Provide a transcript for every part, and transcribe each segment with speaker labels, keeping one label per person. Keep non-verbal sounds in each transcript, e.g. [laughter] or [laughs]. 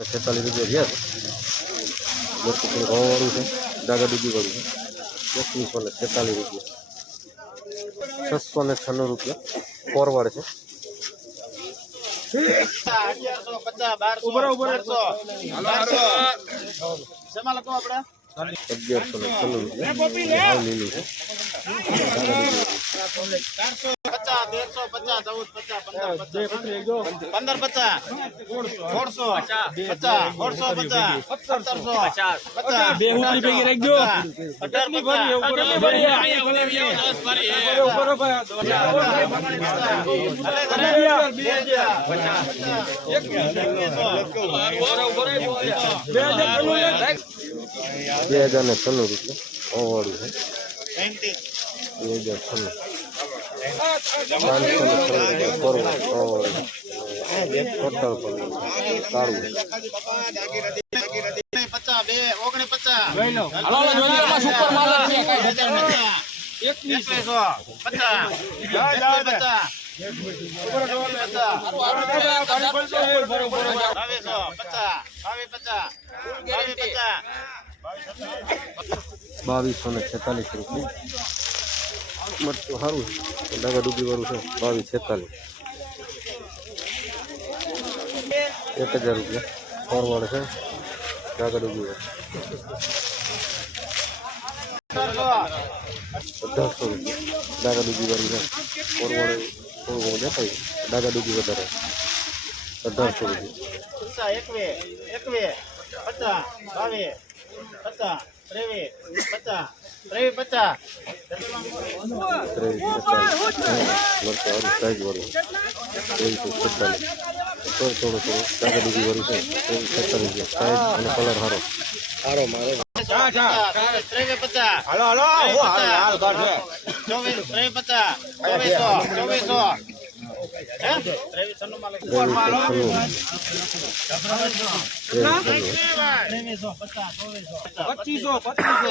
Speaker 1: છેતાલીસ રૂપિયા થયા છે દસ રૂપિયા ઘઉંવાળું છે ડાગા ડૂબી છે. એકવીસો ને છેતાલીસ રૂપિયા. છસો ને છન્નું રૂપિયા ફોરવર્ડ છે.
Speaker 2: અગિયારસો
Speaker 1: ને છન્નું રૂપિયા. લીલું છે.
Speaker 2: પચાસ પચાસ ચૌદ પચાસ પંદર પચાસ. પંદર પચાસ. સોળસો. પચાસ સોળસો પચાસ. સત્તરસો. પચાસ. બે રાખજો.
Speaker 1: બે હજાર. ને છન્નું રૂપિયા. ઓવાળું છે. બે હજાર છન્નું. ટોટલ પણ કાળું
Speaker 2: પચાસ બે પચાસ એકવીસો પચાસ પચાસ બાવીસો
Speaker 1: ને છેતાલીસ રૂપિયા. મરચું સારું છે. ડૂબી વાળું છે, બાવીસ છેતાલીસ. એક હજાર રૂપિયા. ફોરવર્ડ છે, ડાગા ડૂબી વાળું. અઢારસો રૂપિયા. ડાગા ડૂબી વાળું છે. ફોરવર્ડ ઘણું દેખાય. ડાગા ડૂબી વધારે. અઢારસો રૂપિયા.
Speaker 2: પચાસ, બાવીસ, પચાસ, ત્રેવીસ, પચાસ ત્રેવીસ પચાસ
Speaker 1: ત્રેવીસ છેતાલીસ સાઈઝ વાળું ત્રેવીસો છેતાલીસ થોડું થોડું થોડું ડાગા ડૂબી વાળું છે ત્રેવીસ છેતાલીસ સાઈઝ અને કલર સારો સારો મારો
Speaker 2: ત્રેવીસ પચાસ હાલો હાલો ચોવીસ ત્રેવીસ પચાસ ચોવીસો ચોવીસો હે? ત્રેવીસ છન્નું માં લખી. ત્રેવીસો પચાસ ચોવીસો પચીસો પચીસો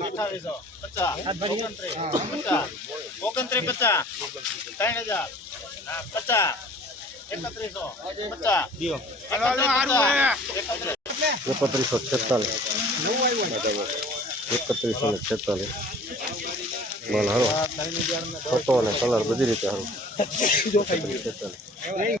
Speaker 2: અઠાવીસો પચાસ ઓગણત્રીસ પચાસ ત્રણ હજાર પચાસ એકત્રીસો પચાસ
Speaker 1: એકત્રીસો છેતાલીસ. એકત્રીસો છેતાલીસ. માલ હારો. ફોટો અને કલર બધી રીતે હારો. [laughs]